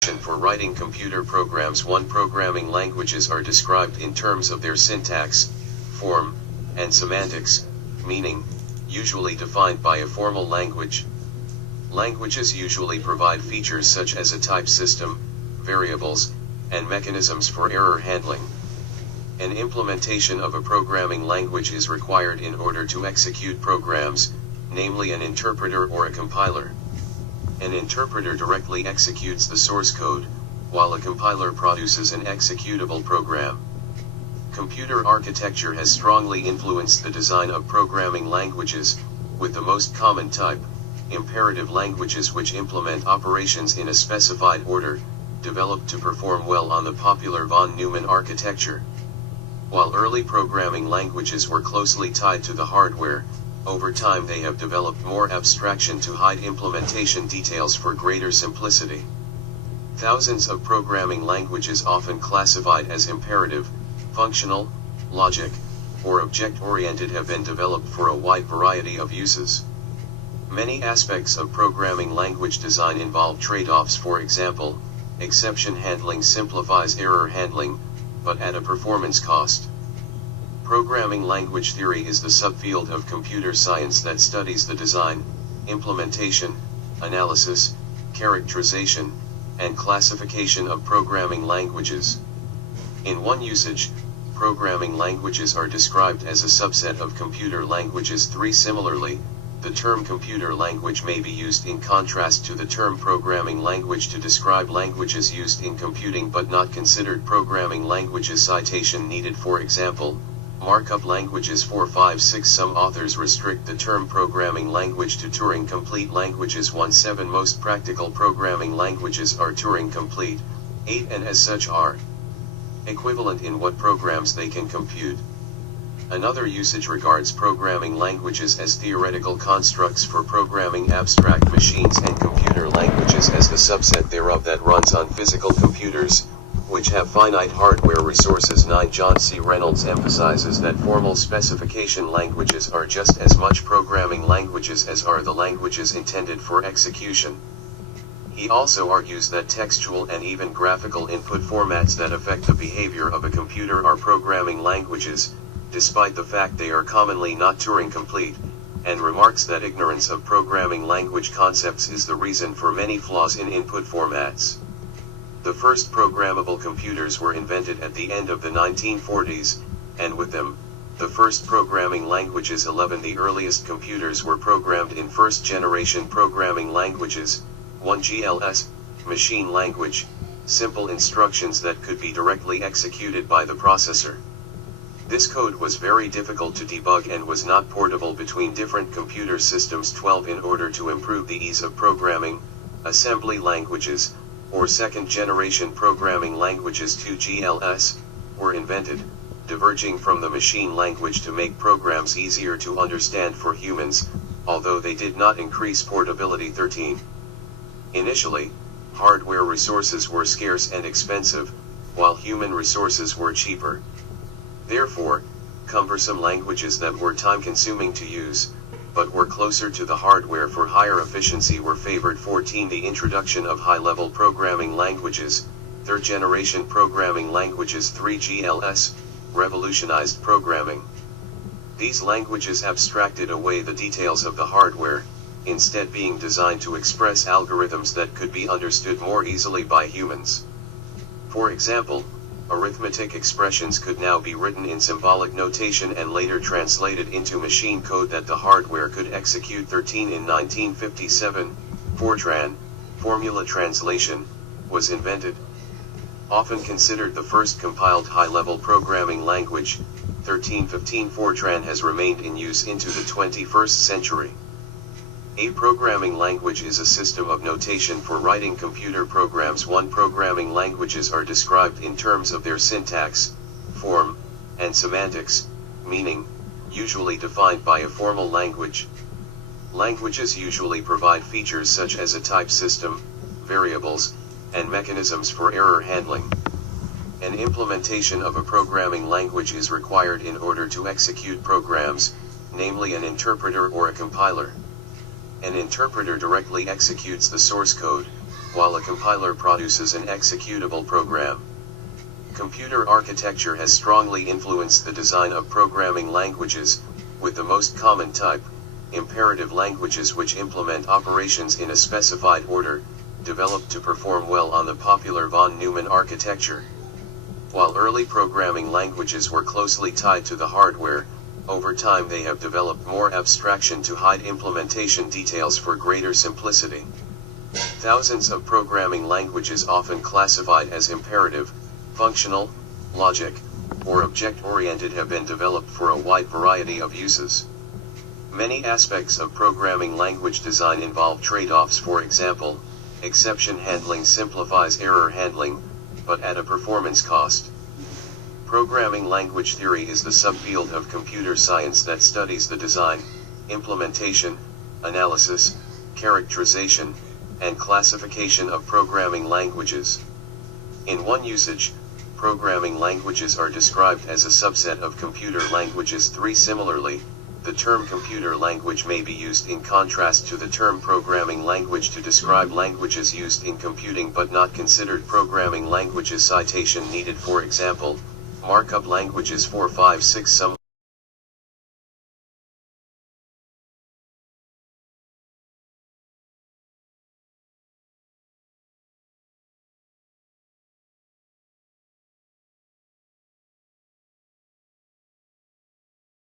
For writing computer programs, programming languages are described in terms of their syntax, form, and semantics, meaning, usually defined by a formal language. Languages usually provide features such as a type system, variables, and mechanisms for error handling. An implementation of a programming language is required in order to execute programs, namely an interpreter or a compiler. An interpreter directly executes the source code, while a compiler produces an executable program. Computer architecture has strongly influenced the design of programming languages, with the most common type, imperative languages which implement operations in a specified order, developed to perform well on the popular von Neumann architecture. While early programming languages were closely tied to the hardware, over time they have developed more abstraction to hide implementation details for greater simplicity. Thousands of programming languages, often classified as imperative, functional, logic, or object-oriented, have been developed for a wide variety of uses. Many aspects of programming language design involve trade-offs. For example, exception handling simplifies error handling, but at a performance cost. Programming language theory is the subfield of computer science that studies the design, implementation, analysis, characterization, and classification of programming languages. In one usage, programming languages are described as a subset of computer languages. Similarly, the term computer language may be used in contrast to the term programming language to describe languages used in computing but not considered programming languages. Citation needed. For example, markup languages 4, 5, 6. Some authors restrict the term programming language to Turing complete languages. 1, 7. Most practical programming languages are Turing complete. 8. And as such are equivalent in what programs they can compute. Another usage regards programming languages as theoretical constructs for programming abstract machines, and computer languages as the subset thereof that runs on physical computers, which have finite hardware resources. 9. John C. Reynolds emphasizes that formal specification languages are just as much programming languages as are the languages intended for execution. He also argues that textual and even graphical input formats that affect the behavior of a computer are programming languages, despite the fact they are commonly not Turing complete, and remarks that ignorance of programming language concepts is the reason for many flaws in input formats. The first programmable computers were invented at the end of the 1940s, and with them, the first programming languages. 11. The earliest computers were programmed in first-generation programming languages. 1. GLS, machine language, simple instructions that could be directly executed by the processor. This code was very difficult to debug and was not portable between different computer systems. 12. In order to improve the ease of programming, assembly languages, or second-generation programming languages 2 GLS, were invented, diverging from the machine language to make programs easier to understand for humans, although they did not increase portability. 13. Initially, hardware resources were scarce and expensive, while human resources were cheaper. Therefore, cumbersome languages that were time-consuming to use, but were closer to the hardware for higher efficiency, were favored. 14. The introduction of high-level programming languages, third-generation programming languages 3 GLS, revolutionized programming. These languages abstracted away the details of the hardware, instead being designed to express algorithms that could be understood more easily by humans. For example, arithmetic expressions could now be written in symbolic notation and later translated into machine code that the hardware could execute. 13. In 1957, Fortran, formula translation, was invented. Often considered the first compiled high-level programming language, 1315 Fortran has remained in use into the 21st century. A programming language is a system of notation for writing computer programs. 1. Programming languages are described in terms of their syntax, form, and semantics, meaning, usually defined by a formal language. Languages usually provide features such as a type system, variables, and mechanisms for error handling. An implementation of a programming language is required in order to execute programs, namely an interpreter or a compiler. An interpreter directly executes the source code, while a compiler produces an executable program. Computer architecture has strongly influenced the design of programming languages, with the most common type, imperative languages which implement operations in a specified order, developed to perform well on the popular von Neumann architecture. While early programming languages were closely tied to the hardware, over time they have developed more abstraction to hide implementation details for greater simplicity. Thousands of programming languages, often classified as imperative, functional, logic, or object-oriented, have been developed for a wide variety of uses. Many aspects of programming language design involve trade-offs. For example, exception handling simplifies error handling, but at a performance cost. Programming language theory is the subfield of computer science that studies the design, implementation, analysis, characterization, and classification of programming languages. In one usage, programming languages are described as a subset of computer languages. 3. Similarly, the term computer language may be used in contrast to the term programming language to describe languages used in computing but not considered programming languages. Citation needed. For example, markup languages 4, 5, 6. Some